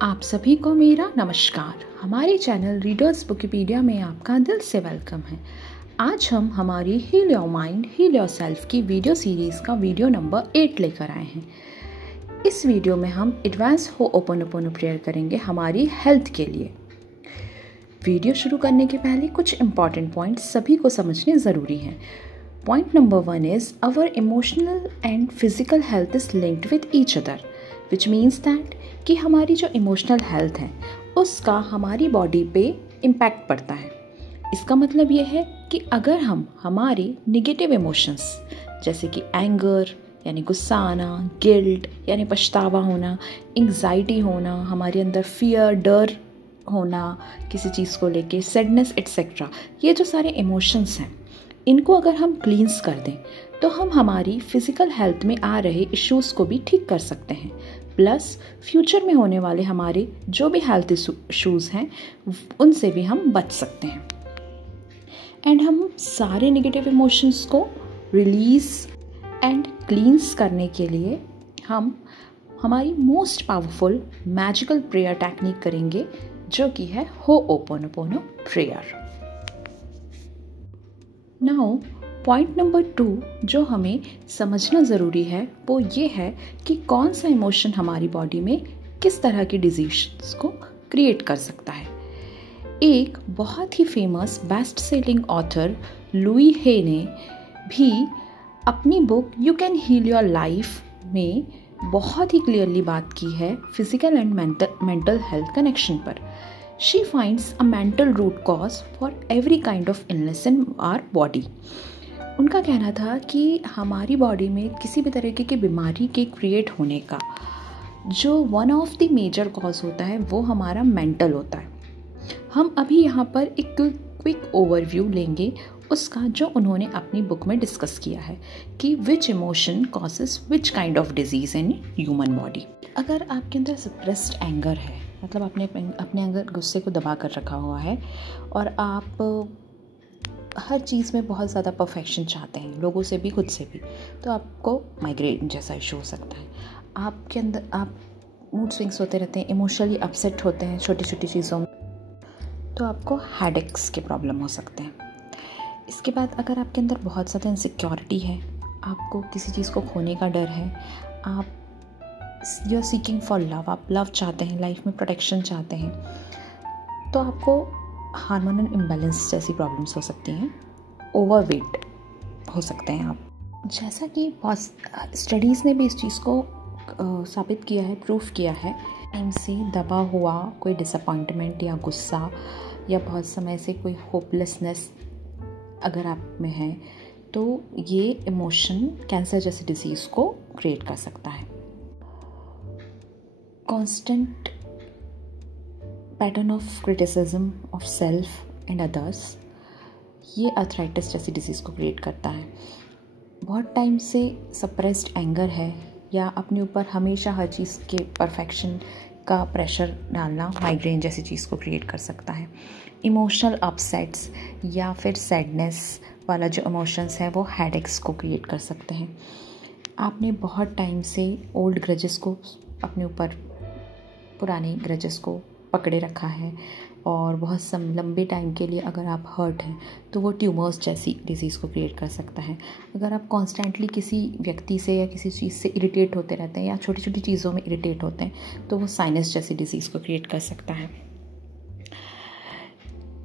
आप सभी को मेरा नमस्कार। हमारे चैनल रीडर्स बुकिपीडिया में आपका दिल से वेलकम है। आज हम हमारी heal your mind heal yourself की वीडियो सीरीज़ का वीडियो नंबर 8 लेकर आए हैं। इस वीडियो में हम एडवांस होओपोनोपोनो प्रेयर करेंगे हमारी हेल्थ के लिए। वीडियो शुरू करने के पहले कुछ इंपॉर्टेंट पॉइंट्स सभी को समझने ज़रूरी हैं। Point number 1 is our emotional and physical health is linked with each other, which means that कि हमारी जो इमोशनल हेल्थ है उसका हमारी बॉडी पे इम्पैक्ट पड़ता है। इसका मतलब ये है कि अगर हम हमारे निगेटिव इमोशंस जैसे कि एंगर यानी गुस्सा आना, गिल्ट यानी पछतावा होना, एंग्जाइटी होना, हमारे अंदर फियर डर होना किसी चीज़ को लेके, सैडनेस एट्सेट्रा, ये जो सारे इमोशंस हैं इनको अगर हम क्लींस कर दें तो हम हमारी फिज़िकल हेल्थ में आ रहे इश्यूज़ को भी ठीक कर सकते हैं। प्लस फ्यूचर में होने वाले हमारे जो भी हेल्थ इश्यूज़ हैं उनसे भी हम बच सकते हैं। एंड हम सारे नेगेटिव इमोशंस को रिलीज़ एंड क्लींस करने के लिए हम हमारी most powerful magical prayer technique करेंगे जो कि है होओपोनोपोनो प्रेयर। नाउ पॉइंट नंबर 2 जो हमें समझना ज़रूरी है वो ये है कि कौन सा इमोशन हमारी बॉडी में किस तरह की डिजीज़ को क्रिएट कर सकता है। एक बहुत ही famous best selling author Louise Hay ने भी अपनी book you can heal your life में बहुत ही क्लियरली बात की है physical and mental health connection पर। She finds a mental root cause for every kind of illness in our body. उनका कहना था कि हमारी बॉडी में किसी भी तरीके की बीमारी के क्रिएट होने का जो one of the major cause होता है वो हमारा मेंटल होता है। हम अभी यहाँ पर एक क्विक ओवरव्यू लेंगे उसका जो उन्होंने अपनी बुक में डिस्कस किया है कि which emotion causes which kind of disease in human body. अगर आपके अंदर सप्रेस्ड एंगर है, मतलब अपने अंदर गुस्से को दबा कर रखा हुआ है और आप हर चीज़ में बहुत ज़्यादा परफेक्शन चाहते हैं, लोगों से भी खुद से भी, तो आपको माइग्रेन जैसा इशू हो सकता है। आपके अंदर आप मूड स्विंग्स होते रहते हैं, इमोशनली अपसेट होते हैं छोटी छोटी चीज़ों में, तो आपको हेडेक्स के प्रॉब्लम हो सकते हैं। इसके बाद अगर आपके अंदर बहुत ज़्यादा इनसिक्योरिटी है, आपको किसी चीज़ को खोने का डर है, आप you are seeking for love, आप लव चाहते हैं, लाइफ में प्रोटेक्शन चाहते हैं, तो आपको हार्मोनल इम्बैलेंस जैसी प्रॉब्लम्स हो सकती हैं, ओवरवेट हो सकते हैं आप। जैसा कि बहुत स्टडीज़ ने भी इस चीज़ को साबित किया है, प्रूफ किया है, टाइम से दबा हुआ कोई डिसअपॉइंटमेंट या गुस्सा या बहुत समय से कोई होपलेसनेस अगर आप में है तो ये इमोशन कैंसर जैसी डिजीज़ को क्रिएट कर सकता है। Constant pattern of criticism of self and others, ये आर्थराइटिस जैसी डिजीज़ को क्रिएट करता है। बहुत टाइम से सप्रेस्ड एंगर है या अपने ऊपर हमेशा हर चीज़ के परफेक्शन का प्रेशर डालना माइग्रेन जैसी चीज़ को क्रिएट कर सकता है। इमोशनल अपसेट्स या फिर सैडनेस वाला जो इमोशंस है वो हेडेक्स को क्रिएट कर सकते हैं। आपने बहुत टाइम से ओल्ड ग्रजेस को अपने ऊपर पुराने ग्रजेस को पकड़े रखा है और बहुत लंबे टाइम के लिए अगर आप हर्ट हैं तो वो ट्यूमर्स जैसी डिजीज़ को क्रिएट कर सकता है। अगर आप कॉन्स्टेंटली किसी व्यक्ति से या किसी चीज़ से इरिटेट होते रहते हैं या छोटी छोटी चीज़ों में इरिटेट होते हैं तो वो साइनस जैसी डिजीज़ को क्रिएट कर सकता है।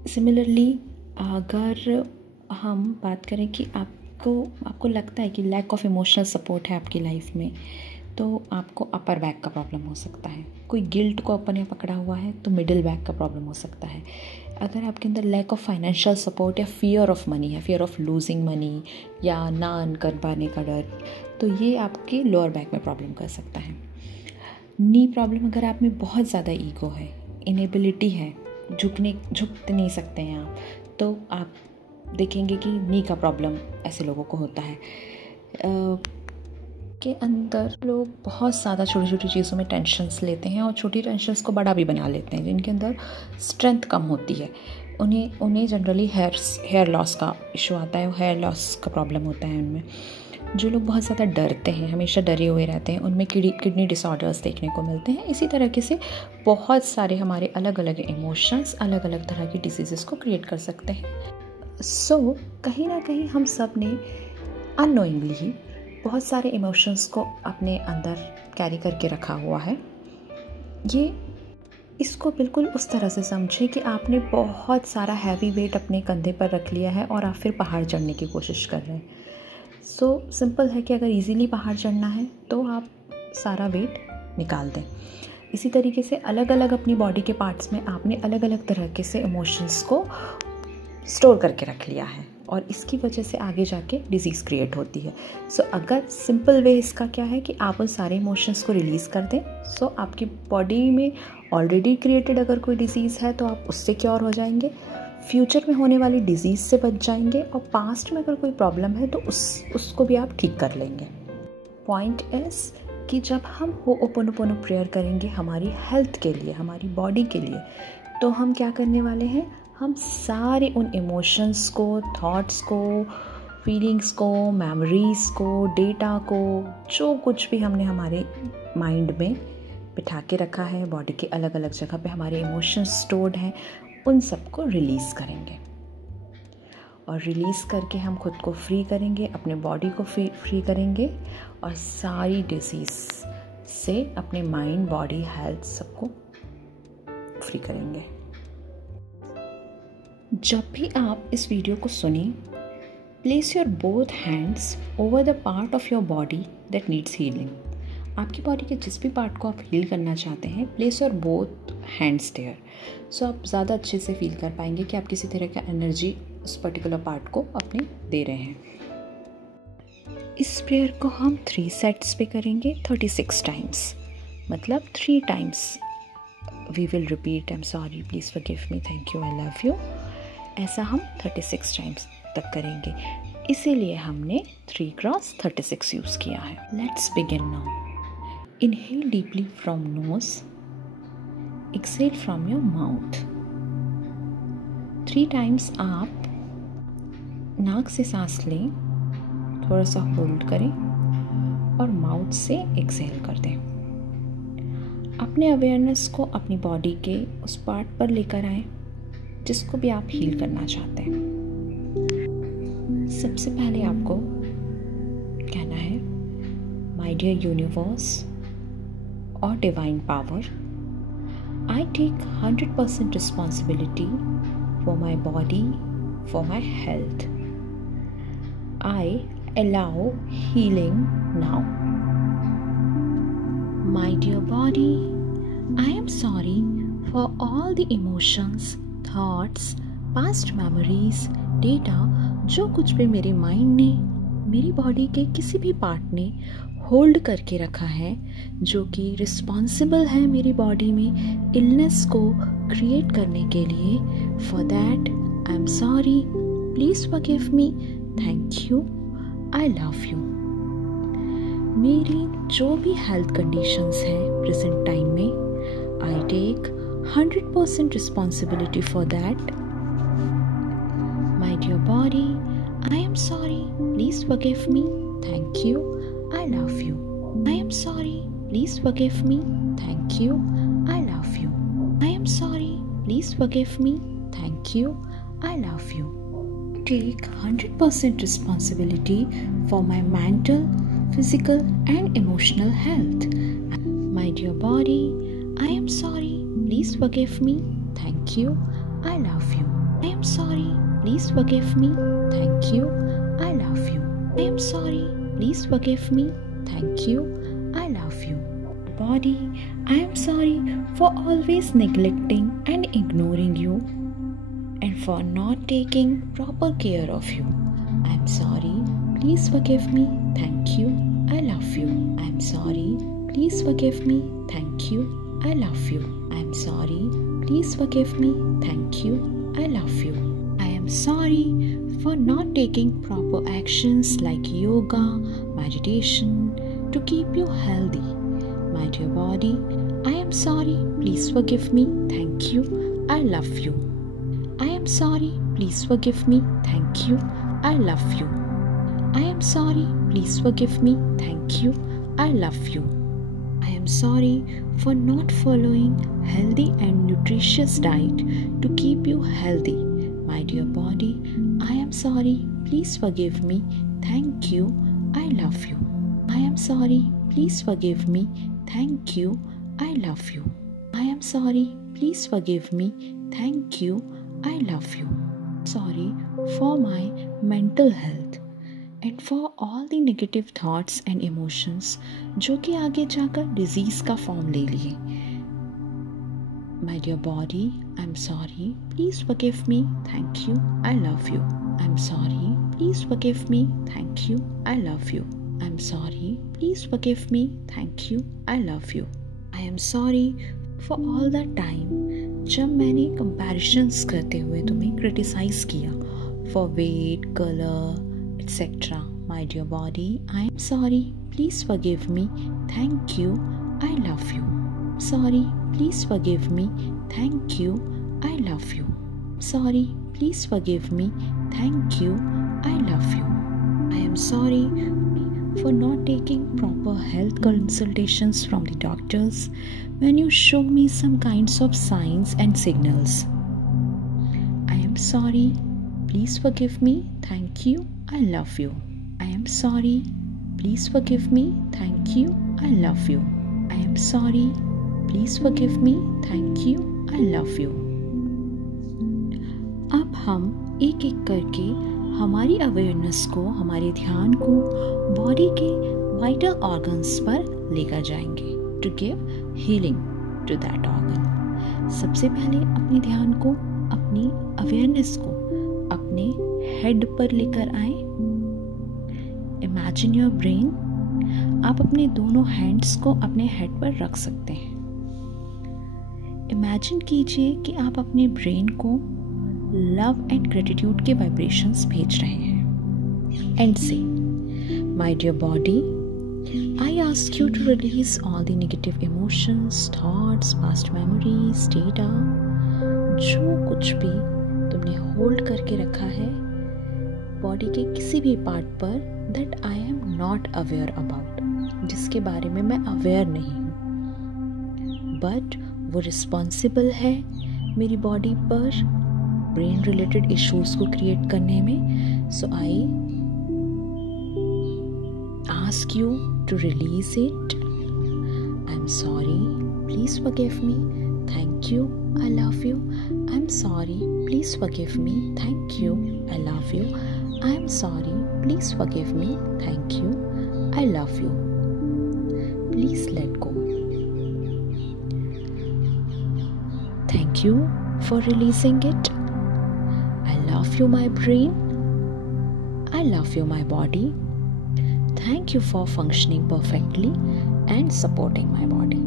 सिमिलरली अगर हम बात करें कि आपको लगता है कि लैक ऑफ इमोशनल सपोर्ट है आपकी लाइफ में, तो आपको अपर बैक का प्रॉब्लम हो सकता है। कोई गिल्ट को अपने पकड़ा हुआ है तो मिडिल बैक का प्रॉब्लम हो सकता है। अगर आपके अंदर लैक ऑफ फाइनेंशियल सपोर्ट या फियर ऑफ मनी है, फियर ऑफ लूजिंग मनी या ना अर्न कर पाने का डर, तो ये आपके लोअर बैक में प्रॉब्लम कर सकता है। नी प्रॉब्लम, अगर आप में बहुत ज़्यादा ईगो है, इनेबिलिटी है, झुक नहीं सकते हैं आप, तो आप देखेंगे कि नी का प्रॉब्लम ऐसे लोगों को होता है। के अंदर लोग बहुत ज़्यादा छोटी छोटी चीज़ों में टेंशन्स लेते हैं और छोटी टेंशन्स को बड़ा भी बना लेते हैं, जिनके अंदर स्ट्रेंथ कम होती है। उन्हें जनरली हेयर लॉस का इशू आता है, हेयर लॉस का प्रॉब्लम होता है उनमें। जो लोग बहुत ज़्यादा डरते हैं, हमेशा डरे हुए रहते हैं, उनमें किडनी डिसऑर्डर्स देखने को मिलते हैं। इसी तरीके से बहुत सारे हमारे अलग अलग इमोशंस अलग अलग तरह की डिसीज़ेस को क्रिएट कर सकते हैं। सो कहीं ना कहीं हम सब ने अननोइंगली ही बहुत सारे इमोशंस को अपने अंदर कैरी करके रखा हुआ है। इसको बिल्कुल उस तरह से समझें कि आपने बहुत सारा हैवी वेट अपने कंधे पर रख लिया है और आप फिर पहाड़ चढ़ने की कोशिश कर रहे हैं। सो सिंपल है कि अगर इजीली पहाड़ चढ़ना है तो आप सारा वेट निकाल दें। इसी तरीके से अलग अलग अपनी बॉडी के पार्ट्स में आपने अलग अलग तरह से इमोशंस को स्टोर करके रख लिया है और इसकी वजह से आगे जाके डिज़ीज़ क्रिएट होती है। सो अगर सिंपल वे इसका क्या है कि आप उन सारे इमोशंस को रिलीज़ कर दें। सो आपकी बॉडी में ऑलरेडी क्रिएटेड अगर कोई डिज़ीज़ है तो आप उससे क्योर हो जाएंगे, फ्यूचर में होने वाली डिज़ीज़ से बच जाएंगे और पास्ट में अगर कोई प्रॉब्लम है तो उसको भी आप ठीक कर लेंगे। पॉइंट इज़ कि जब हम होओपोनोपोनो प्रेयर करेंगे हमारी हेल्थ के लिए, हमारी बॉडी के लिए, तो हम क्या करने वाले हैं, हम सारे उन इमोशंस को, थॉट्स को, फीलिंग्स को, मेमोरीज़ को, डेटा को, जो कुछ भी हमने हमारे माइंड में बिठा के रखा है, बॉडी के अलग अलग जगह पे हमारे इमोशंस स्टोर्ड हैं, उन सबको रिलीज़ करेंगे। और रिलीज़ करके हम खुद को फ्री करेंगे, अपने बॉडी को फ्री करेंगे और सारी डिसीज़ से अपने माइंड, बॉडी, हेल्थ सबको फ्री करेंगे। जब भी आप इस वीडियो को सुने, place your both hands over the part of your body that needs healing. आपकी बॉडी के जिस भी पार्ट को आप हील करना चाहते हैं, place your both hands there. So आप ज़्यादा अच्छे से फील कर पाएंगे कि आप किसी तरह का एनर्जी उस पर्टिकुलर पार्ट को अपने दे रहे हैं। इस प्रेयर को हम 3 सेट्स पे करेंगे 36 टाइम्स, मतलब 3 times we will repeat I am sorry, please forgive me, thank you, I love you. ऐसा हम 36 टाइम्स तक करेंगे, इसीलिए हमने 3x36 यूज़ किया है। Let's begin now. Inhale deeply from knows, exhale from your mouth. 3 times आप नाक से सांस लें, थोड़ा सा होल्ड करें और माउथ से एक्सहेल कर दें। अपने अवेयरनेस को अपनी बॉडी के उस पार्ट पर लेकर आएं जिसको भी आप हील करना चाहते हैं। सबसे पहले आपको कहना है, माय डियर यूनिवर्स और divine power, I take 100% responsibility for my body, for my health. I allow healing now. My dear body, I am sorry for all the emotions, thoughts, past memories, data जो कुछ भी मेरे mind ने, मेरी body के किसी भी part ने होल्ड करके रखा है, जो कि रिस्पॉन्सिबल है मेरी बॉडी में इलनेस को क्रिएट करने के लिए। For that I am sorry, please forgive me, thank you, I love you. मेरी जो भी हेल्थ कंडीशंस हैं प्रेजेंट टाइम में, I take 100% responsibility for that. My dear body, I am sorry, please forgive me, thank you, I love you. I am sorry, please forgive me, thank you, I love you. I am sorry, please forgive me, thank you, I love you. Take 100% responsibility for my mental, physical and emotional health. My dear body, I am sorry, please forgive me, thank you, I love you. I am sorry, please forgive me, thank you, I love you. I am sorry, please forgive me, thank you, I love you. Body, I am sorry for always neglecting and ignoring you and for not taking proper care of you. I am sorry, please forgive me, thank you, I love you. I am sorry, please forgive me, thank you, I love you. I am sorry, please forgive me, thank you, I love you. I am sorry for not taking proper actions like yoga, meditation to keep you healthy. My dear body, I am sorry, please forgive me, thank you, I love you. I am sorry, please forgive me, thank you, I love you. I am sorry, please forgive me, thank you, I love you. I am sorry for not following healthy and nutritious diet to keep you healthy. My dear body, I am sorry, please forgive me, thank you, I love you. I am sorry, please forgive me, thank you, I love you. I am sorry, please forgive me, thank you, I love you. Sorry for my mental health and for all the negative thoughts and emotions जो कि आगे जाकर disease का form ले लिए. My dear body, I'm sorry, please forgive me, thank you, I love you. I'm sorry, please forgive me, thank you, I love you. I'm sorry, please forgive me, thank you, I love you. I am sorry for all that time जब मैंने comparisons करते हुए तुम्हें criticize किया for weight, color, etc. My dear body, I am sorry, please forgive me, thank you, I love you. Sorry, please forgive me, thank you, I love you. Sorry, please forgive me, thank you, I love you. I am sorry for not taking proper health consultations from the doctors when you show me some kinds of signs and signals. I am sorry, please forgive me, thank you, I love you. I am sorry, please forgive me, thank you, I love you. I am sorry, please forgive me, thank you, I love you. अब हम एक एक करके हमारी awareness को, हमारे ध्यान को बॉडी के वाइटल ऑर्गन्स पर लेकर जाएंगे to give healing to that organ. सबसे पहले अपने ध्यान को, अपनी अवेयरनेस को अपने हेड पर लेकर आए. Imagine your brain. आप अपने दोनों हैंड्स को अपने हेड पर रख सकते हैं. इमेजिन कीजिए कि आप अपने ब्रेन को लव एंड ग्रेटिट्यूड के वाइब्रेशंस भेज रहे हैं. And say my dear body, I ask you to release all the negative emotions, thoughts, past memories, data, जो कुछ भी तुमने होल्ड करके रखा है बॉडी के किसी भी पार्ट पर that I am not aware about, जिसके बारे में मैं अवेयर नहीं हूँ, बट वो रिस्पॉन्सिबल है मेरी बॉडी पर ब्रेन रिलेटेड इश्यूज को क्रिएट करने में. So I ask you to release it. I am sorry, please forgive me, thank you, I love you. I am sorry, please forgive me, thank you, I love you. I am sorry, please forgive me, thank you, I love you. Please let go. Thank you for releasing it. I love you, my brain. I love you, my body. Thank you for functioning perfectly and supporting my body.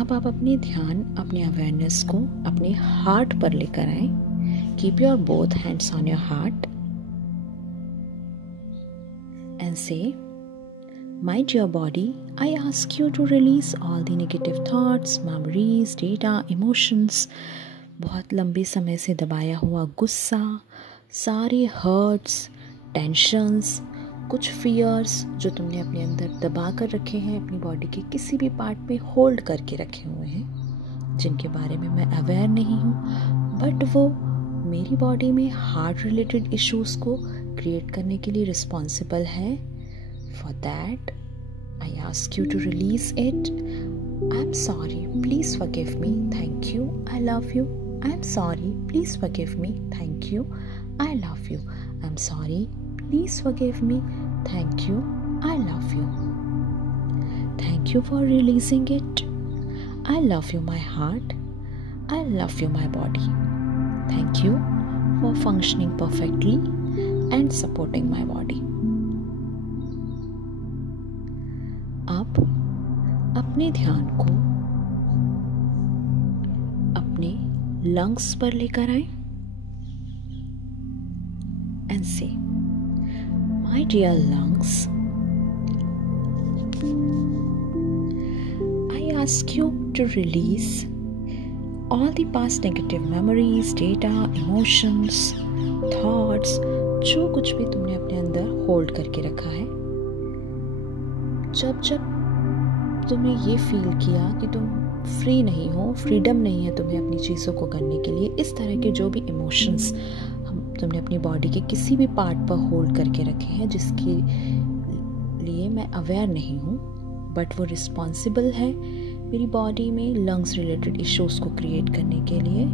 अब आप अपने ध्यान, अपने awareness को अपने heart पर लेकर आए. Keep your both hands on your heart and say, my dear body, I ask you to release all the negative thoughts, memories, data, emotions, बहुत लंबे समय से दबाया हुआ गुस्सा, सारे हर्ट्स, टेंशन्स, कुछ फियर्स जो तुमने अपने अंदर दबा कर रखे हैं, अपनी बॉडी के किसी भी पार्ट पे होल्ड करके रखे हुए हैं, जिनके बारे में मैं अवेयर नहीं हूँ, बट वो मेरी बॉडी में हार्ट रिलेटेड इश्यूज़ को क्रिएट करने के लिए रिस्पॉन्सिबल है. For that, I ask you to release it. I'm sorry, please forgive me, thank you, I love you. I'm sorry, please forgive me, thank you, I love you. I'm sorry, please forgive me, thank you, I love you. Thank you for releasing it. I love you, my heart. I love you, my body. Thank you for functioning perfectly and supporting my body. अब अपने ध्यान को अपने lungs पर लेकर आए and say, my dear lungs, I ask you to release all the past negative memories, data, emotions, thoughts, जो कुछ भी तुमने अपने अंदर होल्ड करके रखा है, जब जब तुमने ये फील किया कि तुम फ्री नहीं हो, फ्रीडम नहीं है तुम्हें अपनी चीज़ों को करने के लिए, इस तरह के जो भी इमोशंस तुमने अपनी बॉडी के किसी भी पार्ट पर होल्ड करके रखे हैं जिसके लिए मैं अवेयर नहीं हूँ, बट वो रिस्पॉन्सिबल है मेरी बॉडी में लंग्स रिलेटेड इश्यूज़ को क्रिएट करने के लिए,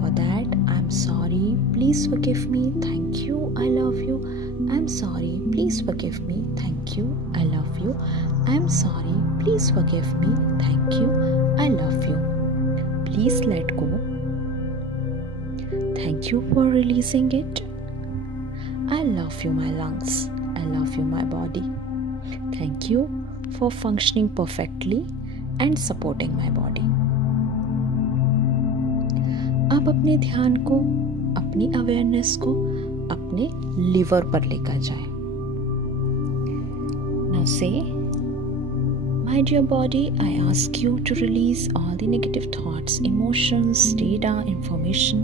for that I am sorry, please forgive me, thank you, I love you, I am sorry, please forgive me, thank you, I love you, I am sorry, please forgive me, thank you, I love you. Please let go. Thank you for releasing it. I love you, my lungs. I love you, my body. Thank you for functioning perfectly and supporting my body. अब अपने ध्यान को, अपनी awareness को अपने liver पर लेकर जाएं. Now say, my dear body, I ask you to release all the negative thoughts, emotions, data, information,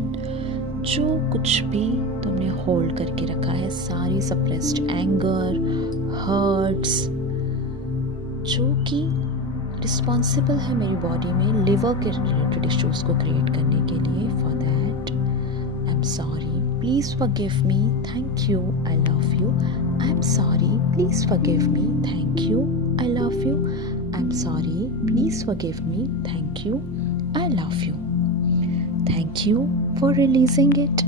जो कुछ भी तुमने होल्ड करके रखा है, सारी सप्रेस्ड एंगर, हर्ट्स, जो कि रिस्पॉन्सिबल है मेरी बॉडी में लिवर के रिलेटेड इश्यूज को क्रिएट करने के लिए, for that I am sorry, please forgive me, thank you, I love you, I am sorry, please forgive me, thank you, I love you. I'm sorry. Please forgive me. Thank you. I love you. Thank you for releasing it.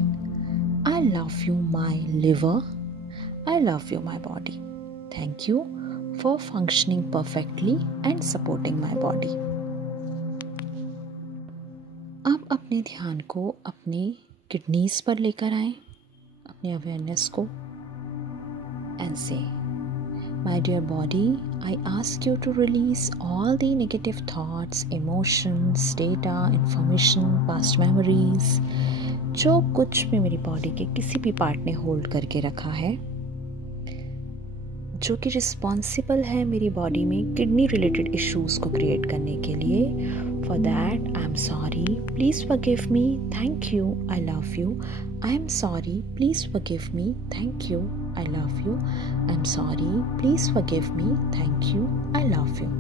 I love you, my liver. I love you, my body. Thank you for functioning perfectly and supporting my body. अब अपने ध्यान को अपनी kidneys पर लेकर आएं, अपने awareness को, and say, my dear body, I ask you to release all the negative thoughts, emotions, data, information, past memories, जो कुछ भी मेरी बॉडी के किसी भी पार्ट ने होल्ड करके रखा है, जो कि रिस्पॉन्सिबल है मेरी बॉडी में किडनी रिलेटेड इश्यूज को क्रिएट करने के लिए, for that I am sorry, please forgive me, thank you, I love you, I am sorry, please forgive me, thank you, I love you, I am sorry, please forgive me, thank you, I love you.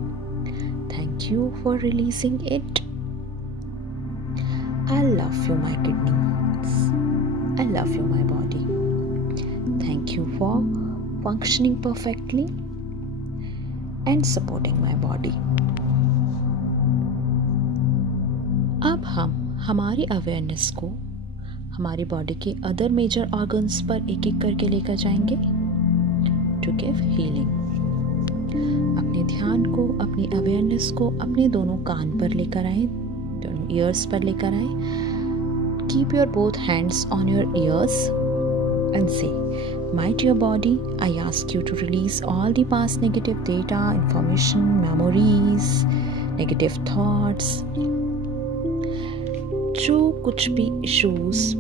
Thank you for releasing it. I love you, my kidneys. I love you, my body. Thank you for functioning perfectly and supporting my body. अब हम हमारी awareness को हमारी body के other major organs पर एक एक करके लेकर जाएंगे टू गिव हीलिंग. अपने ध्यान को, अपनी अवेयरनेस को अपने दोनों कान पर लेकर आए, दोनों ईयर्स पर लेकर आए. Keep your both hands on your ears and say, my dear body, I ask you to release all the past negative data, information, memories, negative thoughts, जो कुछ भी इश्यूज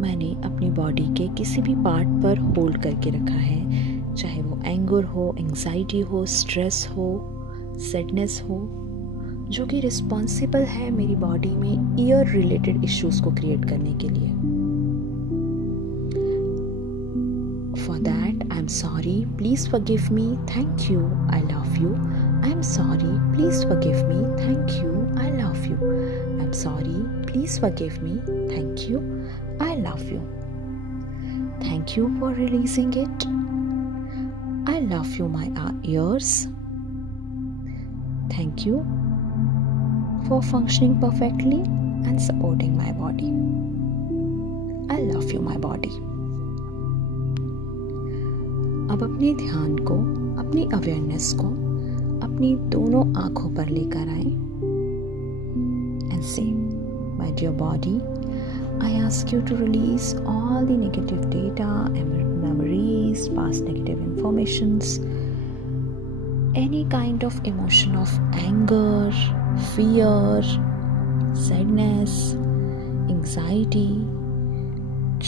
मैंने अपनी बॉडी के किसी भी पार्ट पर होल्ड करके रखा है, चाहे वो एंगर हो, एंजाइटी हो, स्ट्रेस हो, सैडनेस हो, जो कि रिस्पॉन्सिबल है मेरी बॉडी में ईयर रिलेटेड इश्यूज को क्रिएट करने के लिए, for that I am sorry, please forgive me, thank you, I love you, I am sorry, please forgive me, thank you, I love you, I am sorry, please forgive me, thank you, I love you. Thank you for releasing it. I love you, my ears. Thank you for functioning perfectly and supporting my body. I love you, my body. अब अपने ध्यान को, अपनी awareness को अपनी दोनों आंखों पर लेकर आए and say, my dear body, I ask you to release all the negative data, memories, past negative informations, any kind of emotion of anger, fear, sadness, anxiety,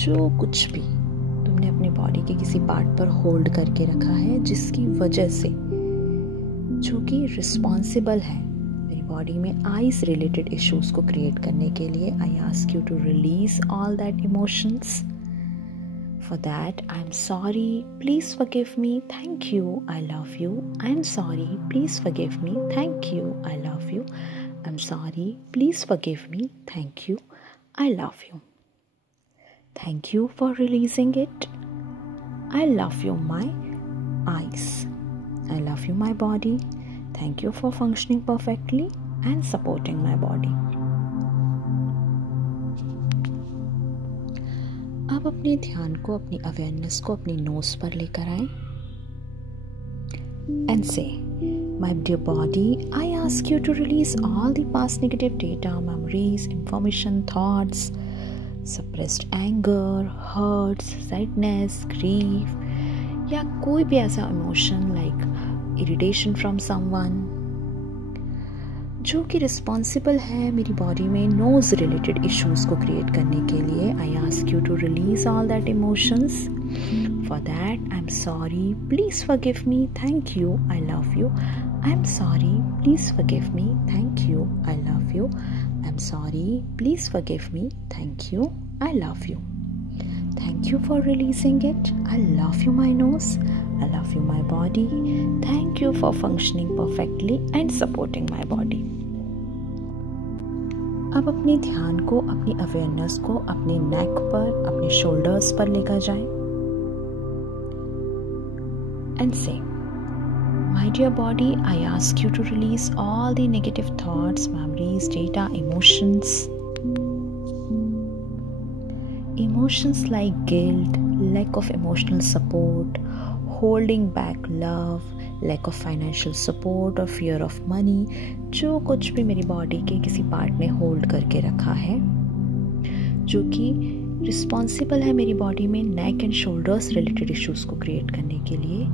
जो कुछ भी तुमने अपने बॉडी के किसी पार्ट पर होल्ड करके रखा है जिसकी वजह से, जो कि रिस्पॉन्सिबल है मेरी बॉडी में आइज रिलेटेड इश्यूज को क्रिएट करने के लिए I ask you to release all that emotions. For that, I'm sorry, please forgive me, thank you, I love you. I'm sorry, please forgive me, thank you, I love you. I'm sorry, please forgive me, thank you, I love you. Thank you for releasing it. I love you, my eyes. I love you, my body. Thank you for functioning perfectly and supporting my body. अब अपने ध्यान को, अपनी awareness को अपनी knows पर लेकर आए and say, my dear body, I ask you to release all the past negative data, memories, information, thoughts, suppressed anger, hurts, sadness, grief या कोई भी ऐसा emotion like irritation from someone जो कि रिस्पॉन्सिबल है मेरी बॉडी में नोज रिलेटेड इश्यूज को क्रिएट करने के लिए. I ask you to release all that emotions. For that I am sorry, please forgive me, thank you, I love you. I am sorry, please forgive me, thank you, I love you. I am sorry, please forgive me, thank you, I love you. Thank you for releasing it. I love you, my nose. I love you, my body. Thank you for functioning perfectly and supporting my body. अब अपने ध्यान को, अपनी awareness को अपने नेक पर, अपने shoulders पर लेकर जाएं and say, my dear body, I ask you to release all the negative thoughts, memories, data, Emotions like guilt, lack of emotional support, holding back love, lack of financial support or fear of money, जो कुछ भी मेरी body के किसी part ने hold करके रखा है, जो कि रिस्पॉन्सिबल है मेरी बॉडी में neck and shoulders related issues को क्रिएट करने के लिए.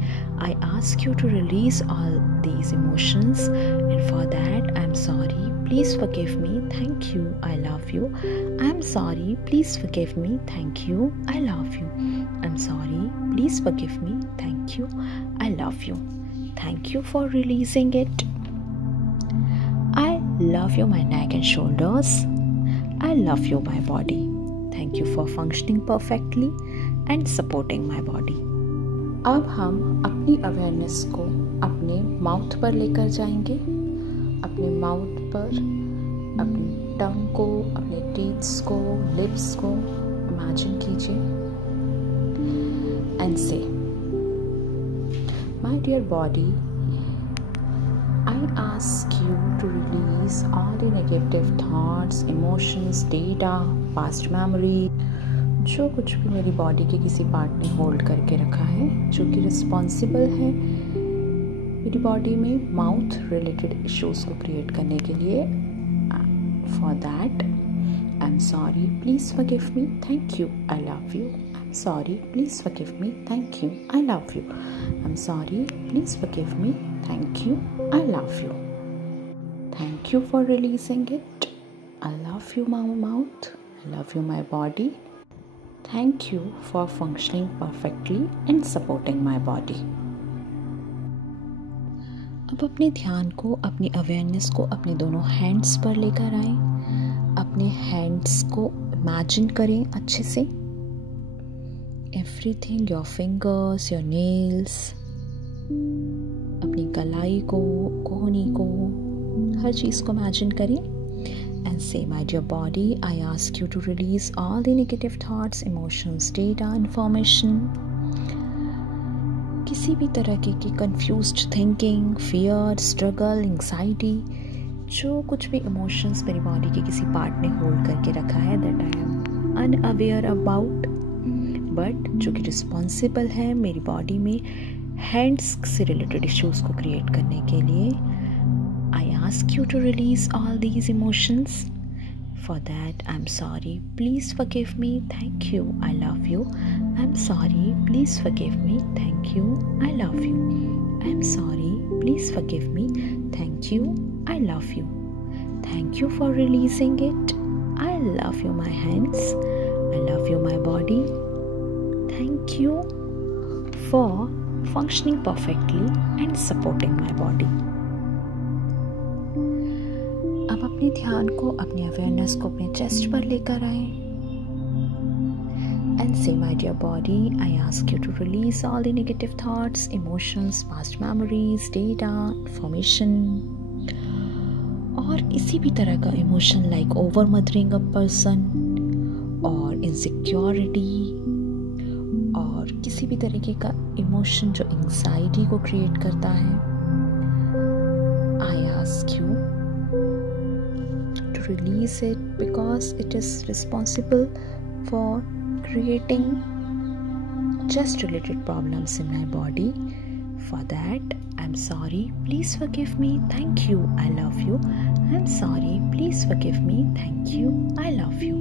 I ask you to release all these emotions and for that I am sorry, please forgive me, thank you, I love you. I'm sorry, please forgive me, thank you, I love you. I'm sorry, please forgive me, thank you, I love you. Thank you for releasing it. I love you, my neck and shoulders. I love you, my body. Thank you for functioning perfectly and supporting my body. अब हम अपनी awareness को अपने mouth पर लेकर जाएंगे. अपने mouth पर अपनी टंग को, अपने टीथ्स को, लिप्स को इमेजिन कीजिए and say, my dear body, I ask you to release all the negative thoughts, emotions, data, past memory, जो कुछ भी मेरी बॉडी के किसी पार्ट ने होल्ड करके रखा है, जो कि रिस्पॉन्सिबल है मेरी बॉडी में माउथ रिलेटेड इश्यूज को क्रिएट करने के लिए. For that I am sorry, please forgive me, thank you, I love you. I am sorry, please forgive me, thank you, I love you. I am sorry, please forgive me, thank you, I love you. Thank you for releasing it. I love you, my mouth. I love you, my body. Thank you for functioning perfectly and supporting my body. अब अपने ध्यान को, अपनी awareness को अपने दोनों hands पर लेकर आए. अपने हैंड्स को इमेजिन करें अच्छे से. Everything, your fingers, your nails, अपनी कलाई को, कोहनी को, हर चीज़ को इमेजिन करें and say, my dear body, I ask you to release all the negative thoughts, emotions, data, information, किसी भी तरह की confused thinking, fear, struggle, anxiety, जो कुछ भी इमोशंस मेरी बॉडी के किसी पार्ट ने होल्ड करके रखा है, that I M unaware about, but जो कि रिस्पॉन्सिबल है मेरी बॉडी में हैंड्स से रिलेटेड इश्यूज को क्रिएट करने के लिए. I ask you to release all these emotions. For that, I'm sorry, please forgive me, thank you, I love you. I'm sorry, please forgive me, thank you, I love you. I'm sorry, please forgive me, thank you, I love you. Thank you for releasing it. I love you, my hands. I love you, my body. Thank you for functioning perfectly and supporting my body. अपने ध्यान को, अपने awareness को अपने chest पर लेकर आए and say, my dear body, I ask you to release all the negative thoughts, emotions, past memories, data, information और इसी भी तरह का emotion like over mothering a person और इनसिक्योरिटी और किसी भी तरीके का इमोशन जो एंग्जाइटी को क्रिएट करता है. I ask you to release it because it is responsible for creating just related problems in my body. For that, I'm sorry. Please forgive me. Thank you. I love you. I'm sorry. Please forgive me. Thank you. I love you.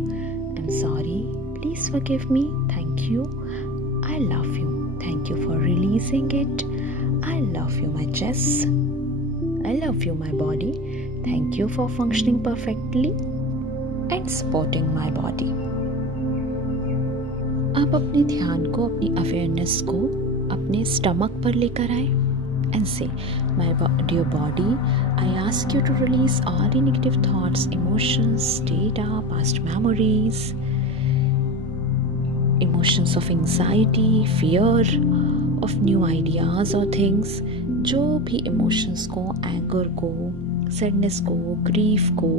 I'm sorry. Please forgive me. Thank you. I love you. Thank you for releasing it. I love you, my chest. I love you, my body. Thank you for functioning perfectly and supporting my body. आप अपने ध्यान को, अपनी awareness को अपने stomach पर लेकर आए and say, my dear body, I ask you to release all the negative thoughts, emotions, data, past memories, emotions of anxiety, fear of new ideas और थिंग्स. जो भी इमोशंस को, एंगर को, सैडनेस को, ग्रीफ को,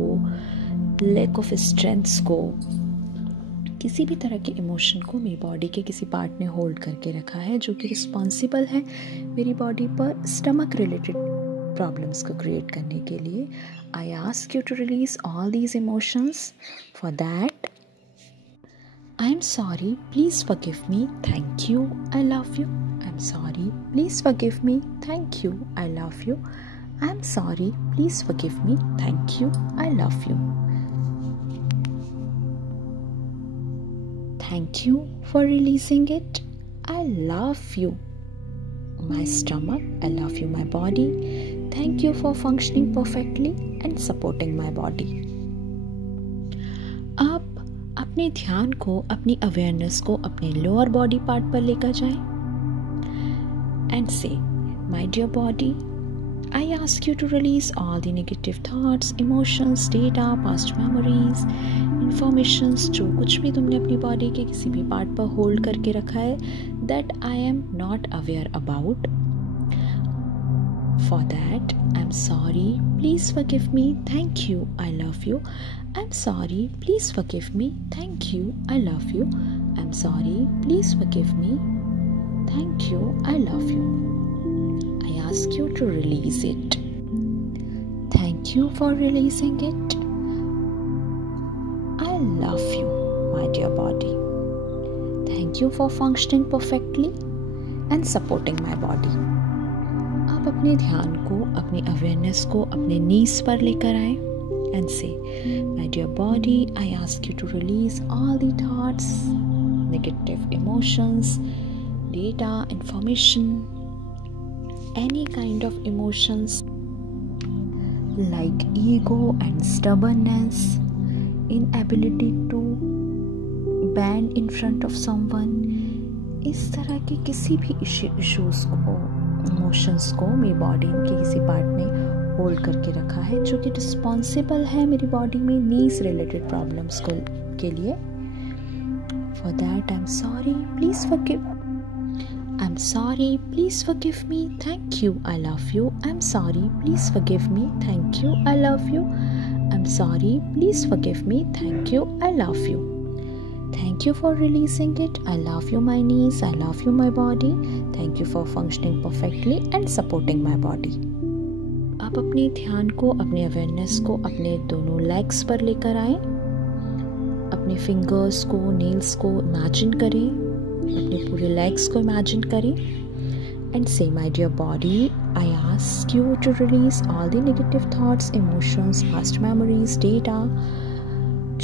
लैक ऑफ स्ट्रेंथ को, किसी भी तरह के इमोशन को मेरी बॉडी के किसी पार्ट ने होल्ड करके रखा है जो कि रिस्पॉन्सिबल है मेरी बॉडी पर स्टमक रिलेटेड प्रॉब्लम्स को क्रिएट करने के लिए. I ask you to release all these emotions. For that I am sorry, please forgive me, thank you, I love you. I am sorry, please forgive me, thank you, I love you. I am sorry, please forgive me, thank you, I love you. Thank you for releasing it. I love you, my stomach. I love you, my body. Thank you for functioning perfectly and supporting my body. आप अपने ध्यान को, अपनी awareness को अपने lower body part पर लेकर जाएं and say, my dear body, I ask you to release all the negative thoughts, emotions, data, past memories, informations, जो कुछ भी तुमने अपनी बॉडी के किसी भी पार्ट पर होल्ड करके रखा है, that I am not aware about. For that, I'm sorry. Please forgive me. Thank you. I love you. I'm sorry. Please forgive me. Thank you. I love you. I'm sorry. Please forgive me. Thank you. I love you. I ask you to release it. Thank you for releasing it. I love you, my dear body. Thank you for functioning perfectly and supporting my body. आप अपने ध्यान को, अपनी awareness को अपने नीज पर लेकर आए and say, my dear body, I ask you to release all the thoughts, negative emotions, data, information, any kind of emotions like ego and stubbornness, inability to bend in front of someone. इस तरह के किसी भी issues को, emotions को मेरी body के किसी पार्ट ने होल्ड करके रखा है जो कि रिस्पॉन्सिबल है मेरी बॉडी में नीज रिलेटेड प्रॉब्लम्स के लिए. For that I am sorry, please forgive. I'm sorry, please forgive me. Thank you. I love you. I'm sorry, please forgive me. Thank you. I love you. I'm sorry, please forgive me. Thank you. I love you. Thank you for releasing it. I love you, my knees. I love you, my body. Thank you for functioning perfectly and supporting my body. आप अपने ध्यान को, अपने awareness को अपने दोनों legs पर लेकर आए. अपने फिंगर्स को, नेल्स को इमेजिन करें, अपने पूरे लेग्स को इमेजिन करें and say, my dear body, I ask you to release all the negative thoughts, emotions, past memories, data,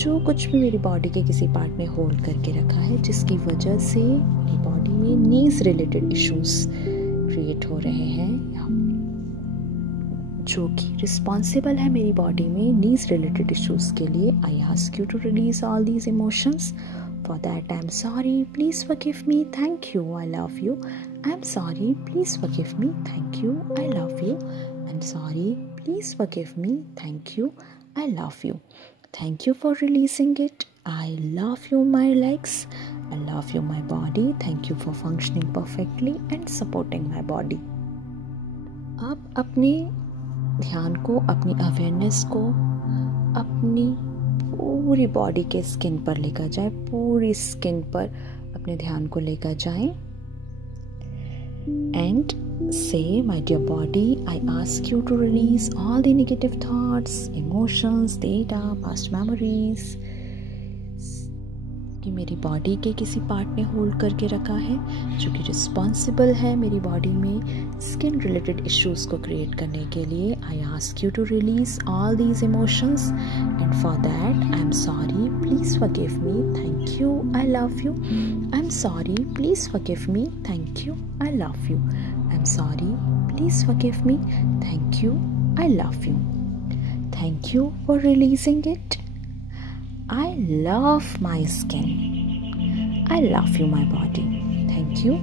जो कुछ भी मेरी बॉडी के किसी पार्ट ने होल्ड करके रखा है जिसकी वजह से मेरी बॉडी में नीज रिलेटेड इश्यूज क्रिएट हो रहे हैं, जो कि रिस्पॉन्सिबल है मेरी बॉडी में नीज रिलेटेड इश्यूज के लिए. I ask you to release all these emotions. For that, I'm sorry, please forgive me, thank you, I love you. I'm sorry, please forgive me, thank you, I love you. I'm sorry, please forgive me, thank you, I love you. Thank you for releasing it. I love you, my legs. I love you, my body. Thank you for functioning perfectly and supporting my body. आप अपने ध्यान को, अपनी awareness को अपनी पूरी body के skin पर लेकर जाएं, पूरी स्किन पर अपने ध्यान को लेकर जाएं. And say, my dear body, I ask you to release all the negative thoughts, emotions, data, past memories कि मेरी बॉडी के किसी पार्ट ने होल्ड करके रखा है जो कि रिस्पॉन्सिबल है मेरी बॉडी में स्किन रिलेटेड इश्यूज को क्रिएट करने के लिए. I ask you to release all these emotions and for that I am sorry, please forgive me, thank you, I love you. I am sorry, please forgive me, thank you, I love you. I am sorry, please forgive me, thank you, I love you. Thank you for releasing it. I love my skin. I love you, my body. Thank you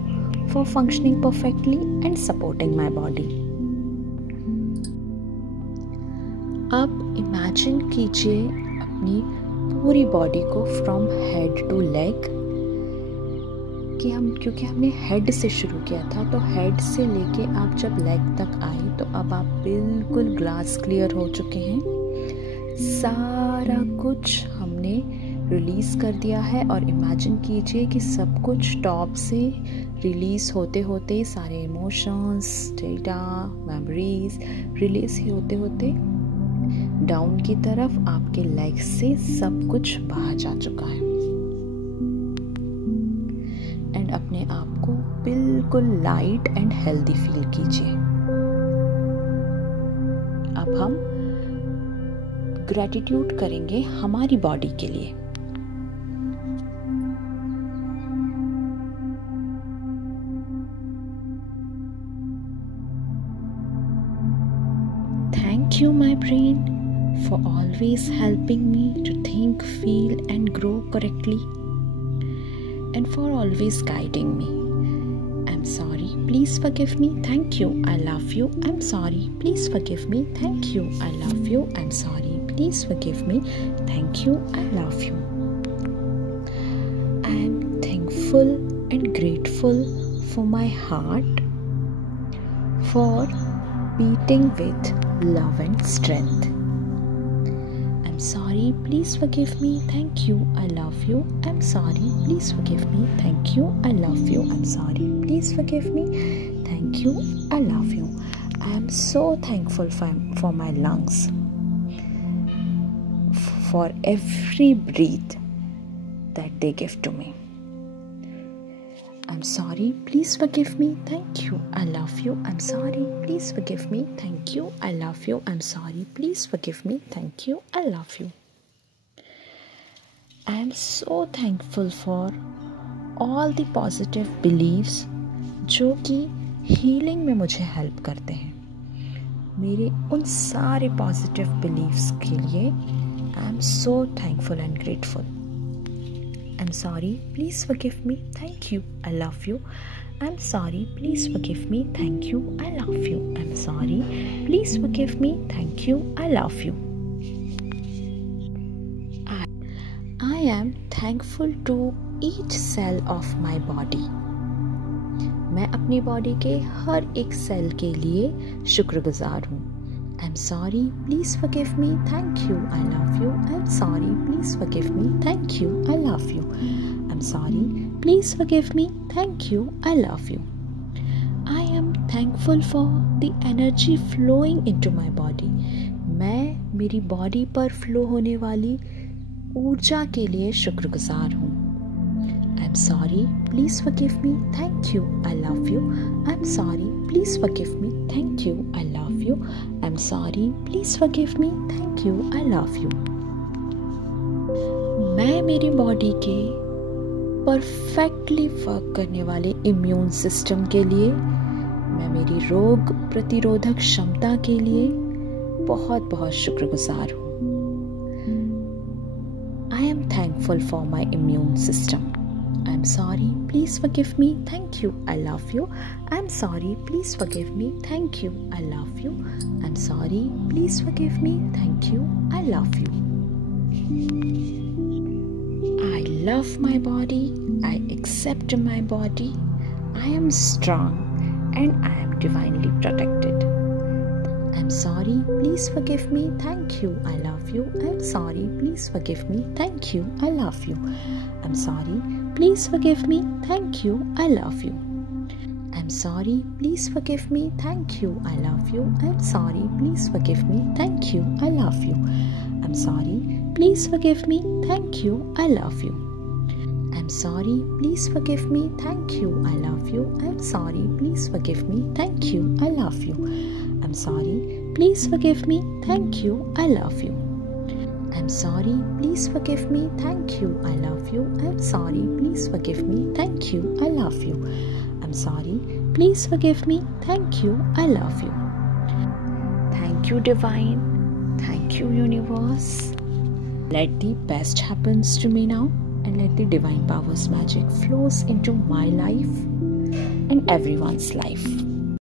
for functioning perfectly and supporting my body. अब imagine कीजिए अपनी पूरी body को from head to leg क्योंकि हमने head से शुरू किया था, तो हेड से लेके आप जब लेग तक आए तो अब आप बिल्कुल ग्लास क्लियर हो चुके हैं. सारा कुछ हमने रिलीज़ कर दिया है और इमेजिन कीजिए कि सब कुछ टॉप से रिलीज़ होते होते सारे इमोशंस, डेटा, मेमोरीज रिलीज होते होते डाउन की तरफ आपके लेग्स से सब कुछ बाहर जा चुका है. एंड अपने आप को बिल्कुल लाइट एंड हेल्दी फील कीजिए. अब हम ग्रैटिट्यूड करेंगे हमारी बॉडी के लिए. Thank you, my brain, for always helping me to think, feel, and grow correctly, and for always guiding me. I'm sorry, please forgive me, thank you, I love you. I'm sorry, please forgive me, thank you, I love you. I'm sorry, please forgive me, thank you, I love you. I am thankful and grateful for my heart for beating with love and strength. I'm sorry, please forgive me, thank you, I love you. I'm sorry, please forgive me, thank you, I love you. I'm sorry, please forgive me, thank you, I love you. I am so thankful for my lungs, for every breath that they give to me. I'm sorry, please forgive me, thank you, I love you. I'm sorry, please forgive me, thank you, I love you. I'm sorry, please forgive me, thank you, I love you. I am so thankful for all the positive beliefs जो कि healing में मुझे help करते हैं. मेरे उन सारे positive beliefs के लिए I am so thankful and grateful. I'm sorry, please forgive me, thank you, I love you. I'm sorry, please forgive me, thank you, I love you. I'm sorry, please forgive me, thank you, I love you. I am thankful to each cell of my body. मैं अपनी body के हर एक cell के लिए शुक्रगुजार हूँ. I'm sorry, please forgive me, thank you, I love you. I'm sorry, please forgive me, thank you, I love you. I'm sorry, please forgive me, thank you, I love you. I am thankful for the energy flowing into my body. मैं मेरी body पर flow होने वाली ऊर्जा के लिए शुक्रगुजार हूँ. I'm sorry, please forgive me, thank you, I love you. I'm sorry, please forgive me, thank you, I love you. I'm sorry, please forgive me, thank you, I love you. मैं मेरी body के perfectly work करने वाले immune system के लिए, मैं मेरी रोग प्रतिरोधक क्षमता के लिए बहुत बहुत शुक्रगुजार हूँ. I am thankful for my immune system. I'm sorry, please forgive me, thank you, I love you. I'm sorry, please forgive me, thank you, I love you. I'm sorry, please forgive me, thank you, I I love you. I love my body. I accept my body. I am strong and I am divinely protected. I'm sorry, please forgive me. Thank you, I love you. I'm sorry, please forgive me. Thank you, I love you. I'm sorry, please forgive me. Thank you, I love you. I'm sorry, please forgive me. Thank you, I love you. I'm sorry, please forgive me. Thank you, I love you. I'm sorry, please forgive me. Thank you, I love you. I'm sorry, please forgive me. Thank you, I love you. I'm sorry, please forgive me. Thank you, I love you. I'm sorry, please forgive me. Thank you, I love you. I'm sorry, please forgive me. Thank you, I love you. I'm sorry, please forgive me. Thank you, I love you. I'm sorry, please forgive me. Thank you, I love you. Thank you, Divine. Thank you, Universe. Let the best happens to me now, and let the Divine Powers magic flows into my life and everyone's life.